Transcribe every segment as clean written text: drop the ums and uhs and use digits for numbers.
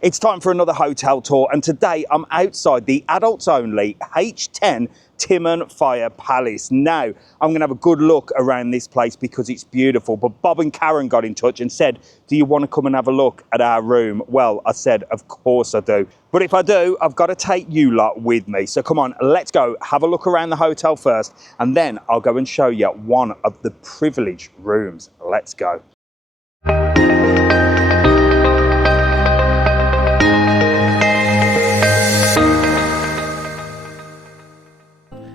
It's time for another hotel tour, and today I'm outside the adults only H10 Timanfaya Palace. Now, I'm going to have a good look around this place because it's beautiful, but Bob and Karen got in touch and said, do you want to come and have a look at our room? Well, I said, of course I do. But if I do, I've got to take you lot with me. So come on, let's go have a look around the hotel first, and then I'll go and show you one of the privileged rooms. Let's go.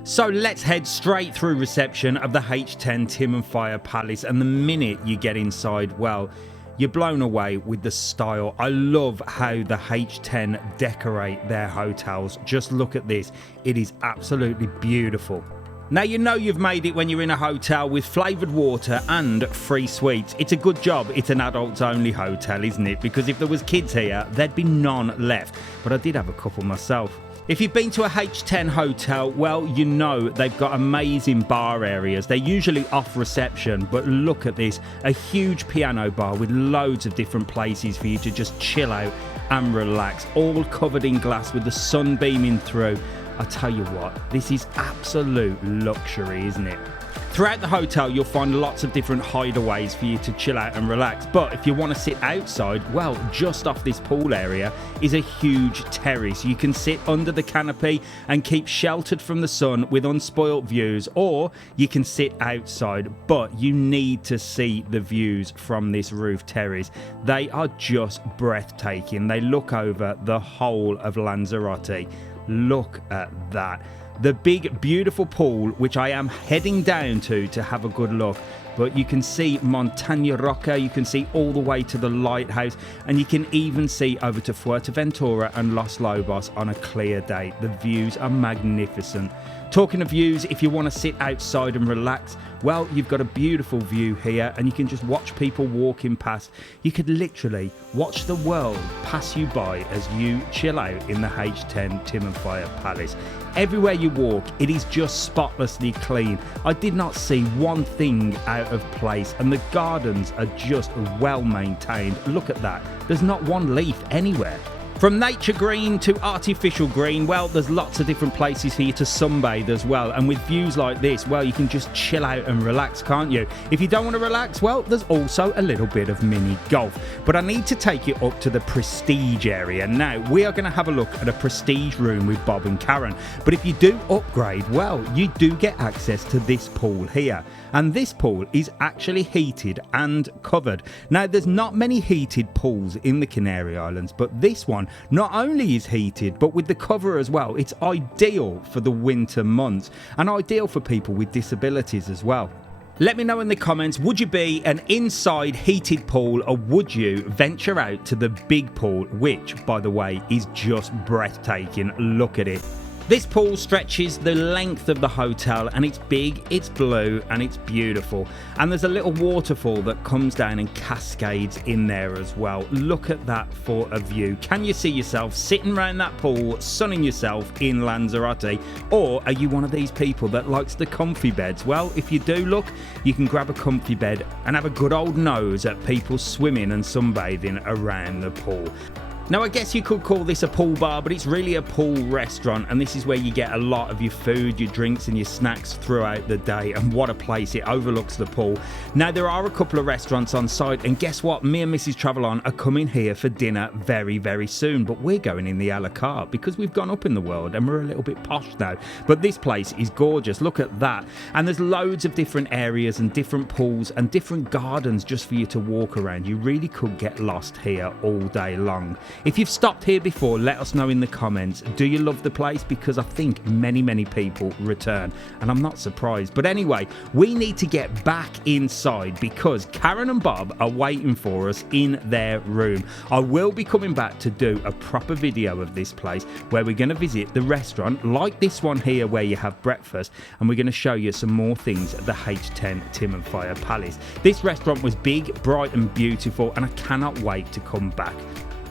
So let's head straight through reception of the H10 Timanfaya Palace, and the minute you get inside, well, you're blown away with the style. I love how the H10 decorate their hotels. Just look at this. It is absolutely beautiful. Now you know you've made it when you're in a hotel with flavoured water and free sweets. It's a good job it's an adults only hotel, isn't it? Because if there was kids here, there'd be none left. But I did have a couple myself. If you've been to a H10 hotel, well, you know they've got amazing bar areas. They're usually off reception, but look at this. A huge piano bar with loads of different places for you to just chill out and relax, all covered in glass with the sun beaming through. I tell you what, this is absolute luxury, isn't it? Throughout the hotel, you'll find lots of different hideaways for you to chill out and relax. But if you want to sit outside, well, just off this pool area is a huge terrace. You can sit under the canopy and keep sheltered from the sun with unspoilt views, or you can sit outside, but you need to see the views from this roof terrace. They are just breathtaking. They look over the whole of Lanzarote. Look at that. The big beautiful pool, which I am heading down to have a good look, but you can see Montaña Roca, you can see all the way to the lighthouse, and you can even see over to Fuerteventura and Los Lobos on a clear day. The views are magnificent. Talking of views, if you want to sit outside and relax, well, you've got a beautiful view here, and you can just watch people walking past. You could literally watch the world pass you by as you chill out in the H10 Timanfaya Palace. Everywhere you walk, it is just spotlessly clean. I did not see one thing out of place, and the gardens are just well maintained. Look at that. There's not one leaf anywhere. From nature green to artificial green, well, there's lots of different places for you to sunbathe as well. And with views like this, well, you can just chill out and relax, can't you? If you don't want to relax, well, there's also a little bit of mini golf. But I need to take you up to the prestige area. Now, we are going to have a look at a prestige room with Bob and Karen. But if you do upgrade, well, you do get access to this pool here. And this pool is actually heated and covered. Now, there's not many heated pools in the Canary Islands, but this one not only is heated, but with the cover as well. It's ideal for the winter months and ideal for people with disabilities as well. Let me know in the comments, would you be an inside heated pool, or would you venture out to the big pool, which, by the way, is just breathtaking. Look at it. This pool stretches the length of the hotel, and it's big, it's blue, and it's beautiful. And there's a little waterfall that comes down and cascades in there as well. Look at that for a view. Can you see yourself sitting around that pool, sunning yourself in Lanzarote? Or are you one of these people that likes the comfy beds? Well, if you do, look, you can grab a comfy bed and have a good old nose at people swimming and sunbathing around the pool. Now, I guess you could call this a pool bar, but it's really a pool restaurant, and this is where you get a lot of your food, your drinks and your snacks throughout the day. And what a place. It overlooks the pool. Now, there are a couple of restaurants on site, and guess what? Me and Mrs TravelON are coming here for dinner very, very soon, but we're going in the a la carte because we've gone up in the world and we're a little bit posh now. But this place is gorgeous. Look at that. And there's loads of different areas and different pools and different gardens just for you to walk around. You really could get lost here all day long. If you've stopped here before, let us know in the comments. Do you love the place? Because I think many people return, and I'm not surprised. But anyway, we need to get back inside because Karen and Bob are waiting for us in their room. I will be coming back to do a proper video of this place where we're going to visit the restaurant like this one here where you have breakfast, and we're going to show you some more things at the H10 Timanfaya Palace. This restaurant was big, bright and beautiful, and I cannot wait to come back.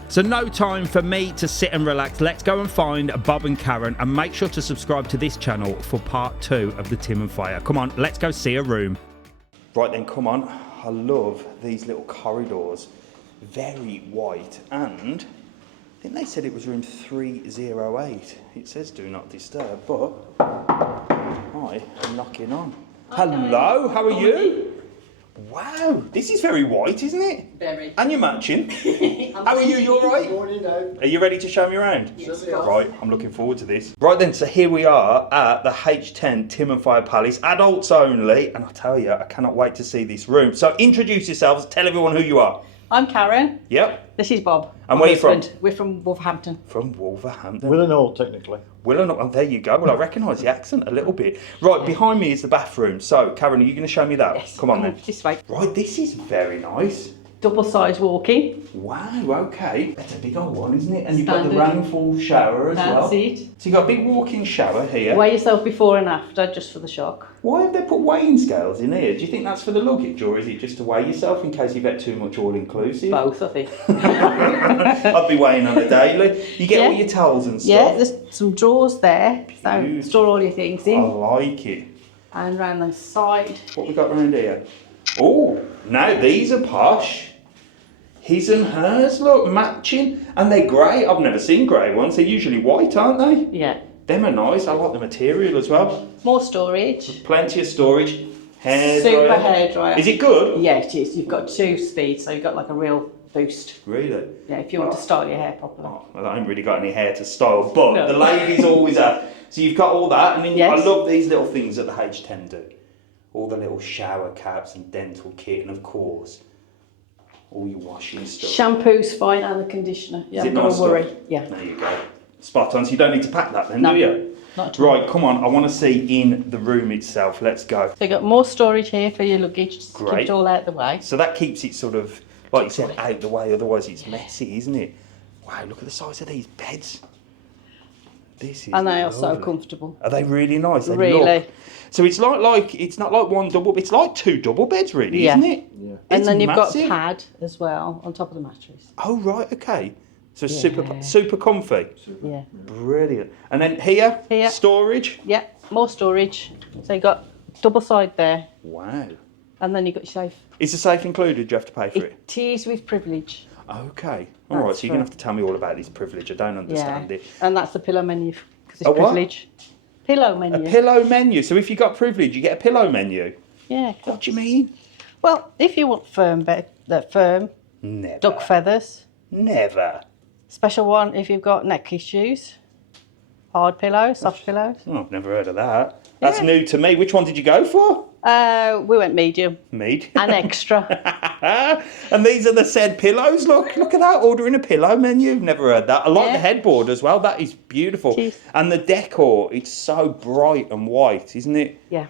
So no time for me to sit and relax. Let's go and find Bob and Karen, and make sure to subscribe to this channel for part 2 of the Timanfaya. Come on, let's go see a room. Right then, come on. I love these little corridors. Very white, and think they said it was room 308. It says do not disturb, but I am knocking on. Hello, how are you? Wow, this is very white, isn't it? Very. And you're matching. How are you? You all right? Are you ready to show me around? Yes. Right, I'm looking forward to this. Right then, so here we are at the H10 Timanfaya Palace, adults only, and I tell you, I cannot wait to see this room. So introduce yourselves, tell everyone who you are. I'm Karen. Yep. This is Bob. And where are you from? We're from Wolverhampton. From Wolverhampton. Willenhall, technically. Willenhall, oh, there you go. Well, I recognise the accent a little bit. Right, behind me is the bathroom. So, Karen, are you going to show me that? Yes. Come on then. This way. Right, this is very nice. Double-sized walk-in. Wow, okay. That's a big old one, isn't it? And you've got the Standard. rainfall shower as well. That's it. So you've got a big walk-in shower here. Weigh yourself before and after, just for the shock. Why have they put weighing scales in here? Do you think that's for the luggage, or is it just to weigh yourself in case you've had too much all-inclusive? Both, I think. I'd be weighing on a daily. You get all your towels and stuff. Yeah, there's some drawers there. So Beautiful. store all your things I in. like it. And round the side. What we got around here? Oh, now these are posh. His and hers, look, matching. And they're grey. I've never seen grey ones. They're usually white, aren't they? Yeah. Them are nice. I like the material as well. More storage. Plenty of storage. Hair Super dryer. hairdryer. Is it good? Yeah, it is. You've got 2 speeds, so you've got like a real boost. Really? Yeah, if you want to style your hair properly. Oh, well, I haven't really got any hair to style, but No. the ladies always have. So you've got all that, and then Yes. I love these little things that the H10 do. All the little shower caps and dental kit, and of course, all your washing stuff. Shampoo's fine and the conditioner. You Is it haven't got nice to worry. stuff? Yeah. There you go. Spot on. So you don't need to pack that then, No. do you? Not at all. Right, come on. I want to see in the room itself. Let's go. So you've got more storage here for your luggage, just to keep Great. it all out the way. So that keeps it sort of, like you said, out the way. Otherwise, it's messy, isn't it? Wow, look at the size of these beds. This is And they are so lovely. comfortable. Are they really nice? They Really. look. So it's like it's not like one double. It's like 2 double beds, really, Yeah. isn't it? Yeah. And It's then you've massive. got a pad as well on top of the mattress. Oh right, okay. So Yeah. super comfy. Yeah. Brilliant. And then here, Here. storage. Yeah, more storage. So you've got double side there. Wow. And then you've got your safe. Is the safe included? Do you have to pay for it? It is with privilege. Okay. All right. That's So you're gonna right. have to tell me all about this privilege. I don't understand Yeah. it. And that's the pillow menu because it's A what? privilege. Pillow A menu. pillow menu. So if you got privilege, you get a pillow menu. Yeah. What do you mean? Well, if you want firm bed, firm Never. duck feathers. Never. Special one if you've got neck issues. Hard pillows, soft pillows. Oh, I've never heard of that. That's Yeah. new to me. Which one did you go for? We went medium Mead. and extra. And these are the said pillows. Look at that. Ordering a pillow menu. Never heard that. I like Yeah. the headboard as well. That is beautiful. Cheers. And the decor, it's so bright and white, isn't it? Yeah.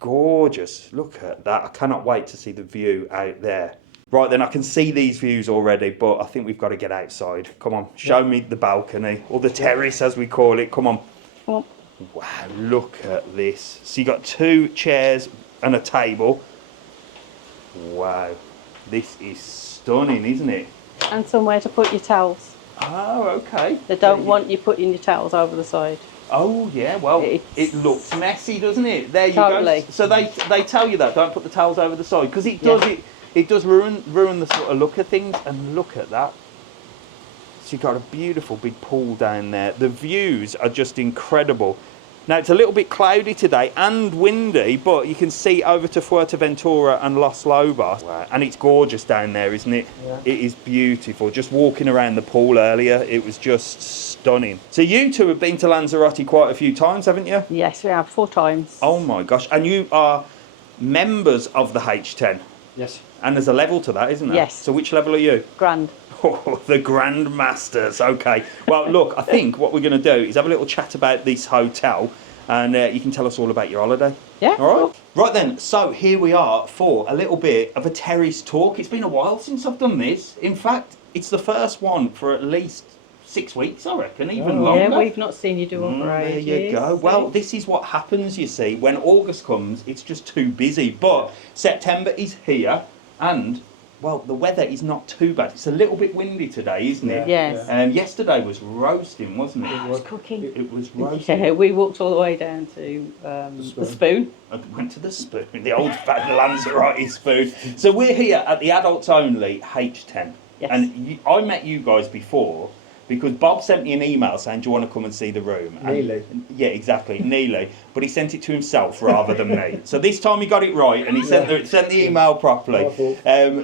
Gorgeous. Look at that. I cannot wait to see the view out there. Right then, I can see these views already, but I think we've got to get outside. Come on, show me the balcony, or the terrace as we call it. Come on. Come on. Wow, look at this. So you got 2 chairs and a table. Wow, this is stunning, isn't it? And somewhere to put your towels. Oh, okay. They don't want you putting your towels over the side. Oh, yeah, well, It's- it looks messy, doesn't it? There you Totally. go. So they tell you that, don't put the towels over the side, because it does, Yeah. it does ruin the sort of look of things, and look at that. So you've got a beautiful big pool down there. The views are just incredible. Now, it's a little bit cloudy today and windy, but you can see over to Fuerteventura and Los Lobos. Wow. And it's gorgeous down there, isn't it? Yeah. It is beautiful. Just walking around the pool earlier, it was just stunning. So you two have been to Lanzarote quite a few times, haven't you? Yes, we have 4 times. Oh my gosh. And you are members of the H10. Yes. And there's a level to that, isn't there? Yes. So which level are you? Grand. Oh, the Grand Masters. Okay. Well, look, I think what we're going to do is have a little chat about this hotel, and you can tell us all about your holiday. Yeah. All right. Right then. So here we are for a little bit of a terrace talk. It's been a while since I've done this. In fact, it's the first one for at least 6 weeks, I reckon, even longer. Yeah, we've not seen you do one for There ages. you go. Well, this is what happens, you see. When August comes, it's just too busy. But September is here, and, well, the weather is not too bad. It's a little bit windy today, isn't it? Yes. Yesterday was roasting, wasn't it? It was cooking. It was roasting. Yeah, we walked all the way down to the spoon. I went to the spoon, the old fat Lanzarote spoon. So we're here at the adults only H10. Yes. And I met you guys before because Bob sent me an email saying, "Do you want to come and see the room?" And, Neely. yeah, exactly, Neely. But he sent it to himself rather than me. So this time he got it right, and he sent the email properly.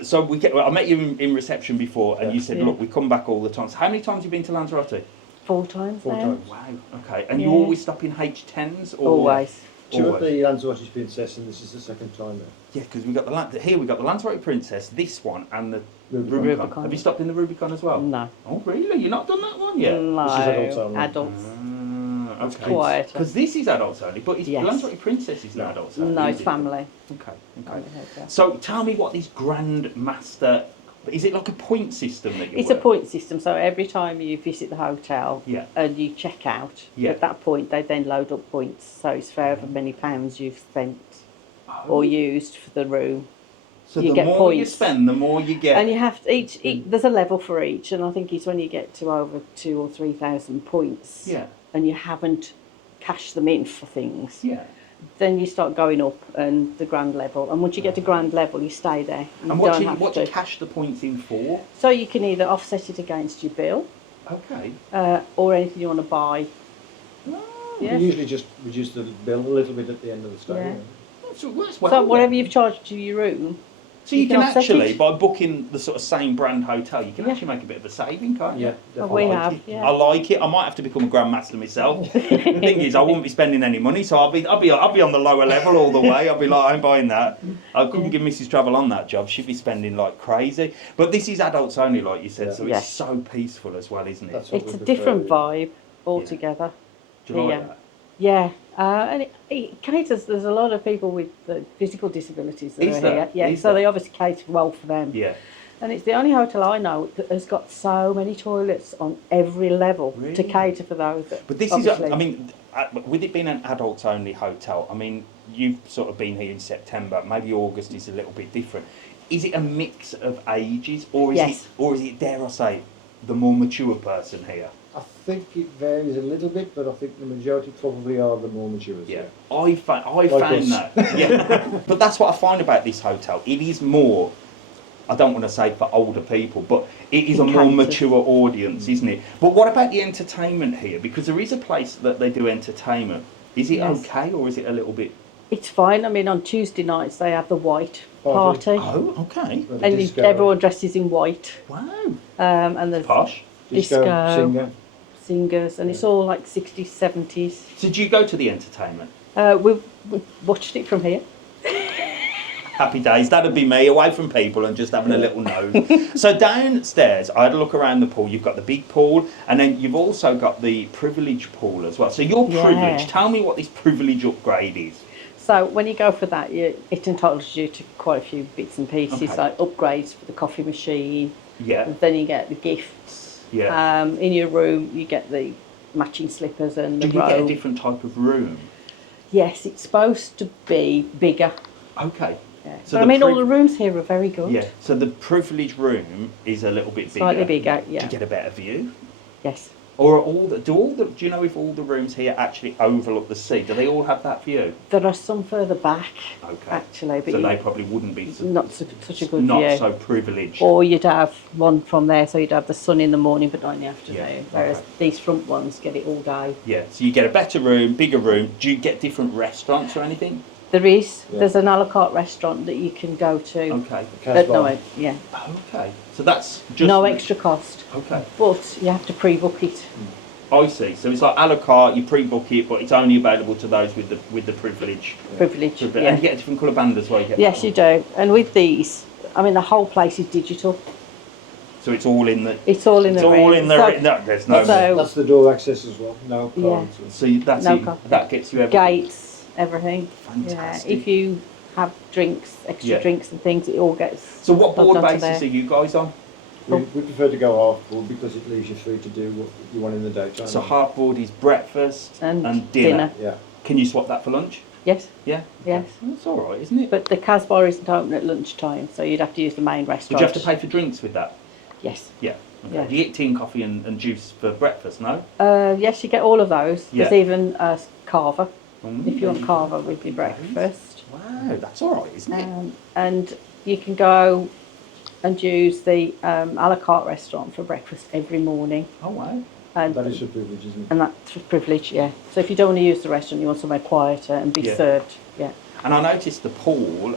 So I met you in reception before, and you said, "Look, we come back all the time." So how many times have you been to Lanzarote? 4 times Four now. times. Wow. Okay. And you always stop in H10s? Or? Always. Two at the Lanzarote Princess, and this is the second time there. Yeah, because we got we got the Lanzarote Princess, this one, and the Rubicon. Have you stopped in the Rubicon as well? No. Oh, really? You've not done that one yet? No. This is adults only. Adults. Okay. Quieter. Because this is adults only, but Lanzarote Princess is not adults only. No, is it's it? family. Okay. Family hotel. So tell me what this Grand Master, is it like a point system that you It's a point system, so every time you visit the hotel and you check out, at that point they then load up points. So it's for however many pounds you've spent or used for the room. So you the get more points. you spend, the more you get. And you have to, there's a level for each, and I think it's when you get to over 2,000 or 3,000 points and you haven't cashed them in for things. Then you start going up and the grand level, and once you get to grand level, you stay there. And what do you cash the points in for? So you can either offset it against your bill, or anything you want to buy. We usually just reduce the bill a little bit at the end of the stay. So it works So whatever you've charged to your room. So you can actually, by booking the sort of same brand hotel, you can actually make a bit of a saving, can't you? Yeah, we have. I like it. I might have to become a grandmaster myself. The thing is, I won't be spending any money, so I'll be on the lower level all the way. I'll be like, I'm buying that. I couldn't give Mrs TravelON that job. She'd be spending like crazy. But this is adults only, like you said, so it's so peaceful as well, isn't it? It's a different vibe altogether. Do you like that? Yeah, and it caters. There's a lot of people with physical disabilities that are here. Yeah, so they obviously cater well for them. Yeah. And it's the only hotel I know that has got so many toilets on every level to cater for those. But this is, I mean, with it being an adults only hotel, I mean, you've sort of been here in September. Maybe August is a little bit different. Is it a mix of ages, or is it, dare I say, the more mature person here? I think it varies a little bit, but I think the majority probably are the more mature. Yeah, I found that. Yeah, but that's what I find about this hotel. It is more, I don't want to say for older people, but it is a more mature audience, isn't it? But what about the entertainment here? Because there is a place that they do entertainment. Is it okay, or is it a little bit? It's fine. I mean, on Tuesday nights they have the white party. Oh, okay. And everyone dresses in white. Wow. And there's posh disco singers, and it's all like 60s, 70s. So do you go to the entertainment? We've watched it from here. Happy days. That'd be me, away from people and just having a little nose. So downstairs, I had a look around the pool. You've got the big pool, and then you've also got the privilege pool as well. So you're privileged. Tell me what this privilege upgrade is. So when you go for that, it entitles you to quite a few bits and pieces, like upgrades for the coffee machine. Yeah. Then you get the gifts. Yeah. In your room, you get the matching slippers and the robe. Do you get a different type of room? Yes, it's supposed to be bigger. Okay. Yeah. So I mean, all the rooms here are very good. Yeah. So the privileged room is a little bit bigger. Slightly bigger. Yeah. To get a better view. Yes. Or do you know if all the rooms here actually overlook the sea? Do they all have that view? There are some further back. Okay. Actually, but so they probably wouldn't be not such a good view. Not so privileged. Or you'd have one from there, so you'd have the sun in the morning, but not in the afternoon. Yeah. Whereas these front ones get it all day. Yeah. So you get a better room, bigger room. Do you get different restaurants or anything? There is. Yeah. There's an a la carte restaurant that you can go to. Okay. Yeah. Okay. So that's just no extra cost. Okay. But you have to pre-book it. I see. So it's like a la carte. You pre-book it, but it's only available to those with the privilege. Privilege. Yeah. And you get a different colour band as well. Yes, you do. And with these, I mean, the whole place is digital. So it's all in the. It's all in the. It's all in the. No, there's no. So, that's the door access as well. No cards. Yeah. So that's that gets you everything. Gates, everything. Fantastic. Yeah. If you have drinks, extra drinks and things, it all gets. So what board basis are you guys on? We prefer to go half board because it leaves you free to do what you want in the daytime. So half board is breakfast and dinner. Yeah. Can you swap that for lunch? Yes. Yeah. Yes. That's all right, isn't it? But the Casbah isn't open at lunchtime, so you'd have to use the main restaurant. Would you have to pay for drinks with that? Yes. Yeah. Okay. Yeah. Do you get tea and coffee and juice for breakfast? No. Yes, you get all of those. Yeah. There's even a carver if you want carver with your breakfast. Wow, that's all right, isn't it? And you can go and use the a la carte restaurant for breakfast every morning. Oh wow. And That is a privilege, isn't it? And that's a privilege, yeah. So if you don't want to use the restaurant, you want somewhere quieter and be served, yeah. And I noticed the pool,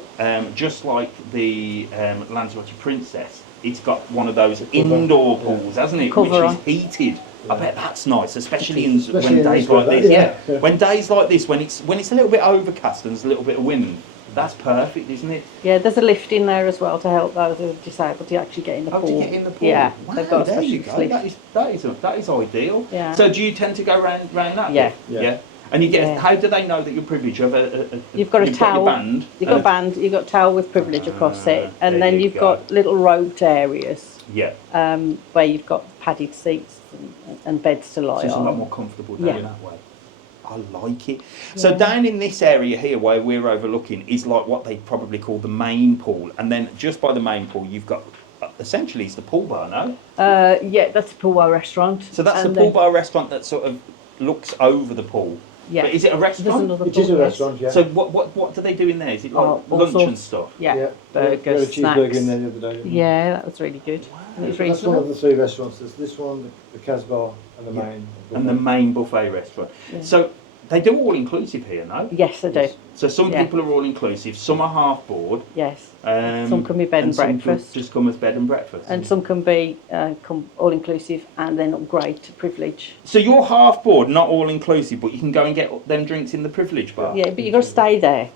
just like the Lanzarote Princess, it's got one of those indoor pools, hasn't it? Cover Which is heated. I bet that's nice, especially Especially when in days this like weather, this. yeah. When days like this, when it's a little bit overcast and there's a little bit of wind, that's perfect, isn't it? Yeah, there's a lift in there as well to help those who are disabled to actually get in the pool. To get in the pool. Yeah, Wow, they've got a there you special go. lift. That is ideal. Yeah. So do you tend to go round that? Yeah. Yeah. And you get. Yeah. How do they know that you're privileged? You have You've got a towel. Your band. You've got a band. You've got a towel with privilege across it, and there then you you've go. got little roped areas. Yeah. Where you've got padded seats and beds to lie So it's a on. lot more comfortable doing Yeah. that way. I like it. So down in this area here where we're overlooking is like what they probably call the main pool, and then just by the main pool you've got essentially it's the pool bar, no? Yeah, that's a pool bar restaurant. So that's And the pool bar restaurant that sort of looks over the pool. Yeah. But is it a There's restaurant? another It is pool, a yes. restaurant, yeah. So what do they do in there? Is it like Oh, all lunch and sorts. stuff? Yeah, We had a burgers, cheeseburger snacks. in there the other day. Yeah, that was really good. And it was That's one of the three restaurants. There's this one, the Casbah, and the main. And the main buffet restaurant. Yeah. So they do all inclusive here, no? Yes, I do. So some Yeah. people are all inclusive, some are half board. Yes. Some Some can be bed and some breakfast. just come as bed and breakfast. And some can be all inclusive and then upgrade to privilege. So you're half board, not all inclusive, but you can go and get them drinks in the privilege bar. Yeah, but you've got to stay there.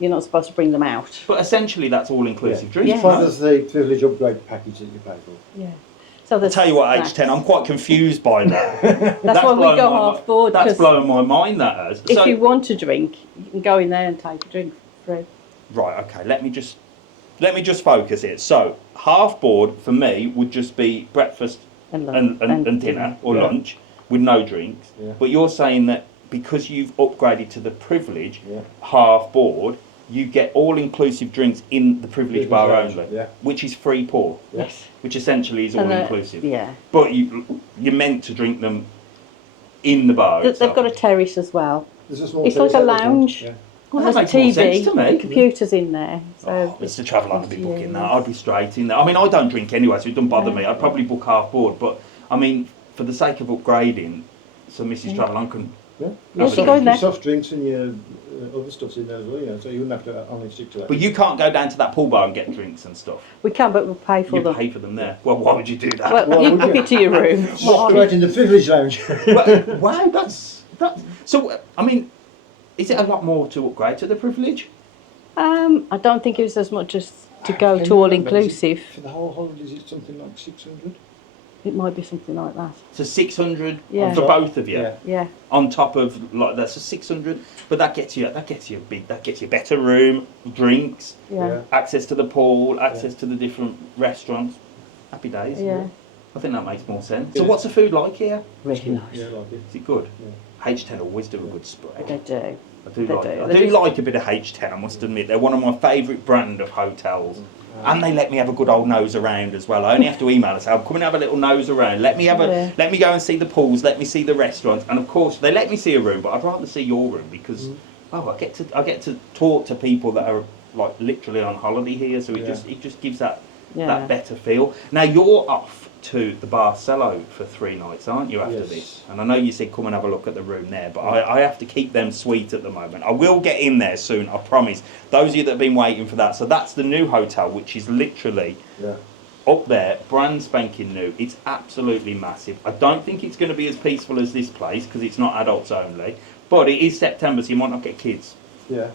You're not supposed to bring them out. But essentially, that's all inclusive Yeah. drinks. Yeah. It's part no? of the privilege upgrade package that you pay for. Yeah. So I tell you what, H10, I'm quite confused by that. That's why we blowing go my half board. That's 'Cause blowing my mind. That has. if So, you want a drink, you can go in there and take a drink for free. right, okay. Let me just focus it. So half board for me would just be breakfast And lunch. and dinner or Yeah. lunch with no drinks. Yeah. But you're saying that because you've upgraded to the privilege Yeah. half board, you get all inclusive drinks in the privilege bar lounge, only, yeah. which is free pour, Yes. which essentially is all And, inclusive. Yeah. But you're meant to drink them in the bar. They've itself. got a terrace as well. There's a small It's like terrace a at the front, lounge. yeah. Well, And that there's makes more a sense TV, to me. computers in there. So Oh, Mr TravelON would be Yeah. booking that. I'd be straight in there. I mean, I don't drink anyway, so it doesn't bother Yeah. me. I'd probably book half board, but I mean, for the sake of upgrading, so Mrs TravelON can. Yeah. Yes, you Your go in there. soft drinks and your other stuff's in there as well, you know, so you wouldn't have to only stick to that. But you can't go down to that pool bar and get drinks and stuff. we can, but we'll pay for You them. pay for them there. Well, why would you do that? Well, Why you would book you? it to your room. Straight in the privilege lounge. Wow, that's. So, I mean, is it a lot more to upgrade to the privilege? I don't think it was as much as to go Can to you all remember, is it- inclusive. For the whole holidays, it's something like 600. It might be something like that. So 600 Yeah. for both of you. Yeah. Yeah. On top of like that's a 600, but that gets you a better room, drinks, Yeah. access to the pool, access to the different restaurants. Happy days. Yeah. I think that makes more sense. So Yeah. what's the food like here? Really nice. Yeah, like it. Is it good? Yeah. H10 always do a good spread. They do. I do They like do. it. I They do just- like a bit of H10, I must admit. They're one of my favourite brand of hotels. And they let me have a good old nose around as well. I only have to email and say, "Oh, come and have a little nose around. Let me let me go and see the pools. Let me see the restaurants." And of course, they let me see a room, but I'd rather see your room because I get to talk to people that are like literally on holiday here. So it just gives that better feel. Now you're off to the Barcelo for 3 nights, aren't you? After Yes. this, and I know you said come and have a look at the room there, but I have to keep them sweet at the moment. I will get in there soon, I promise. Those of you that have been waiting for that, so that's the new hotel, which is literally up there, brand spanking new. It's absolutely massive. I don't think it's going to be as peaceful as this place because it's not adults only, but it is September, so you might not get kids. Yeah.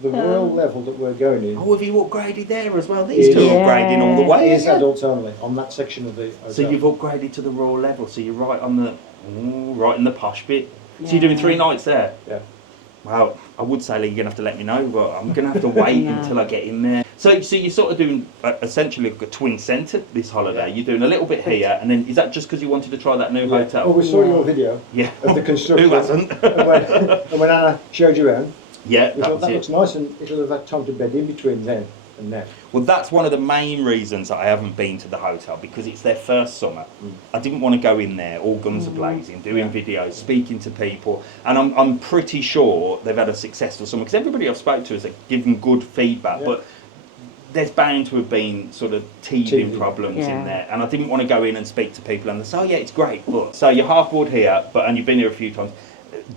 The royal level that we're going in Oh, have you upgraded there as well? These two are upgrading all the way. is yeah. adults only on that section of the hotel. So you've upgraded to the royal level, so you're right on the, right in the posh bit. So you're doing 3 nights there? Yeah. Wow, I would say you're going to have to let me know, but I'm going to have to wait until I get in there. So you're sort of doing essentially a twin centre this holiday. Yeah. You're doing a little bit here, and then is that just because you wanted to try that new hotel? Well, we saw your video Yeah. of the construction. Who hasn't? and when Anna showed you around, Yeah, we thought that's that it. looks nice and it'll have had time to bed in between then and now. Well, that's one of the main reasons that I haven't been to the hotel, because it's their first summer. I didn't want to go in there all guns a blazing, doing videos, speaking to people, and I'm pretty sure they've had a successful summer because everybody I've spoke to has given good feedback. Yeah. But there's bound to have been sort of teething problems Yeah. in there, and I didn't want to go in and speak to people and they say, oh yeah, it's great, but so you're half board here, and you've been here a few times.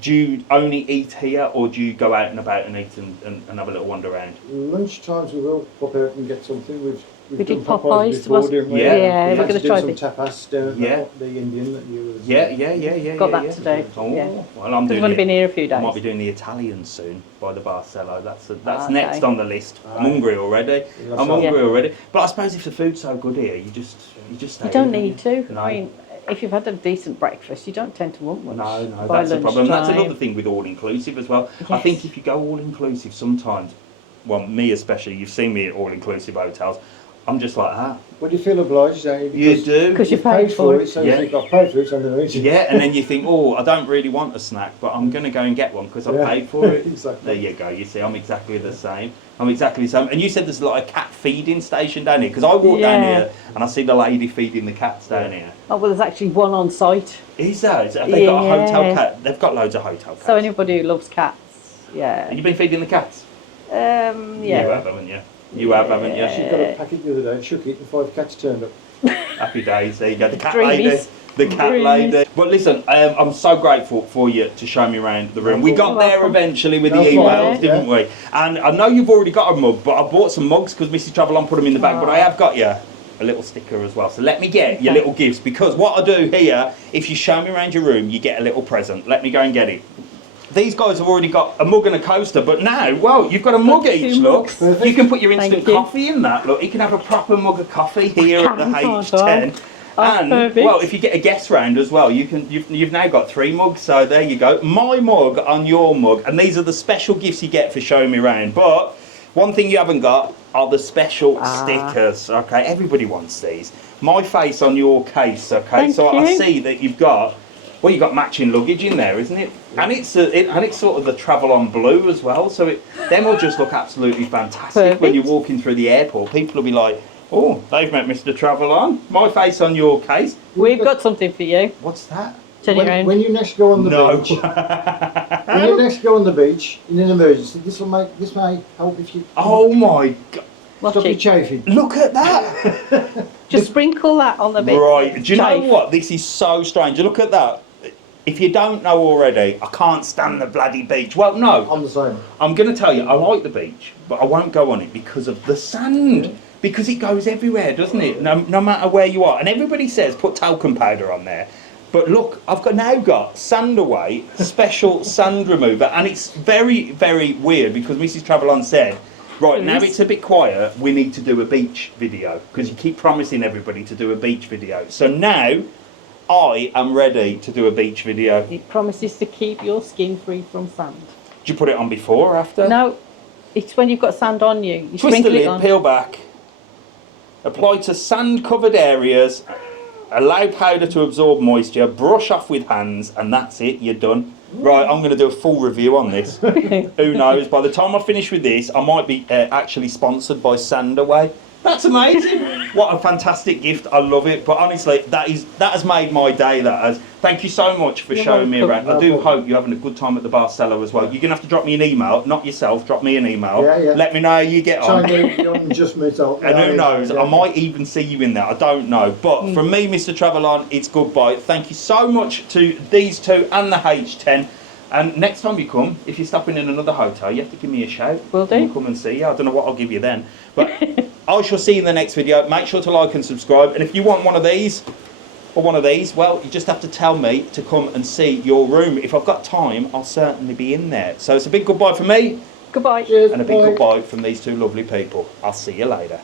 Do you only eat here, or do you go out and about and eat and have a little wander around? Lunch times we will pop out and get something. We've did done Popeyes before, didn't we? Yeah, we we're had going to do try some the tapas down at the Indian that you was. Yeah. Got that to do. Oh, Yeah. well, I'm We've doing only it. been here a few days. I might be doing the Italian soon by the Barcelo. That's Okay. next on the list. I'm hungry already. I'm hungry already. But I suppose if the food's so good here, you just stay. You don't here, need to. No. I mean, if you've had a decent breakfast, you don't tend to want much. No, by that's the problem. That's lunchtime. another thing with all-inclusive as well. I Yes. think if you go all-inclusive sometimes, well, me especially, you've seen me at all-inclusive hotels, I'm just like, Well, you feel obliged, don't you? You do. Because you You've paid for it. so Yeah. you think, I've paid for it, so I'm going to eat it. yeah, and then you think, oh, I don't really want a snack, but I'm going to go and get one because I paid for it. Exactly. There you go. You see, I'm exactly the same. I'm exactly the same. And you said there's like a cat feeding station down here, because I walk down Yeah. here and I see the lady feeding the cats down here. Oh, well, there's actually one on site. Is that? Have they got a hotel Yeah. cat? They've got loads of hotel cats. So anybody who loves cats, yeah. Have you been feeding the cats? Yeah. You have, haven't you? You have, haven't you? She got a packet the other day, shook it, and 5 cats turned up. Happy days. There you go. The cat Dreamies. lady. The cat Dreamies. lady. But listen, I'm so grateful for you to show me around the room. We got there welcome. eventually with No the emails, problem. didn't we? And I know you've already got a mug, but I bought some mugs because Mrs TravelON put them in the bag. But I have got you a little sticker as well. So let me get your little gifts, because what I do here, if you show me around your room, you get a little present. Let me go and get it. These guys have already got a mug and a coaster, but now, well, you've got a mug each, look. Perfect. You can put your instant Thank you. coffee in that, look. You can have a proper mug of coffee here at the Oh, H10. Oh, And perfect. well, if you get a guest round as well, you've now got 3 mugs. So there you go, my mug on your mug, and these are the special gifts you get for showing me around. But one thing you haven't got are the special stickers. Okay, everybody wants these. My face on your case. Okay, Thank so I you. see that you've got. Well, you've got matching luggage in there, isn't it? And it's sort of the TravelON blue as well. So them will just look absolutely fantastic when you're Perfect. walking through the airport. People will be like, oh, they've met Mr TravelON. My face on your case. We've got something for you. What's that? Turn it around. When you next go on the No. beach, when you next go on the beach in an emergency, this may help if you Oh my God. Watch stop your it. chafing. Look at that. Just sprinkle that on the bit. Right. Do you know Chafe. what? This is so strange. Look at that. If you don't know already, I can't stand the bloody beach. Well, no. I'm the same. I'm going to tell you, I like the beach, but I won't go on it because of the sand. Because it goes everywhere, doesn't it? No matter where you are. And everybody says put talcum powder on there. But look, I've now got Sand Away, special sand remover. And it's very, very weird because Mrs TravelON said, right, now it's a bit quiet, we need to do a beach video. Because you keep promising everybody to do a beach video. So now, I am ready to do a beach video. It promises to keep your skin free from sand. Do you put it on before or after? No, it's when you've got sand on you. You Twist the sprinkle it lid, on. peel back. Apply to sand-covered areas. Allow powder to absorb moisture. Brush off with hands, and that's it. You're done. Right, I'm going to do a full review on this. Who knows? By the time I finish with this, I might be actually sponsored by Sand Away. That's amazing. What a fantastic gift. I love it. But honestly, that has made my day. That has. Thank you so much for You're showing me welcome. around. I do hope you're having a good time at the Barcelo as well. You're going to have to drop me an email. Not yourself. Drop me an email. Yeah. Let me know how you get on. Trying just myself. And who knows, I might even see you in there, I don't know. But from me, Mr TravelON, it's goodbye. Thank you so much to these two and the H10. And next time you come, if you're stopping in another hotel, you have to give me a shout. Will do. I'll come and see you. I don't know what I'll give you then. But I shall see you in the next video. Make sure to like and subscribe. And if you want one of these, or one of these, well, you just have to tell me to come and see your room. If I've got time, I'll certainly be in there. So it's a big goodbye from me. Goodbye. Cheers, And a big bye. goodbye from these two lovely people. I'll see you later.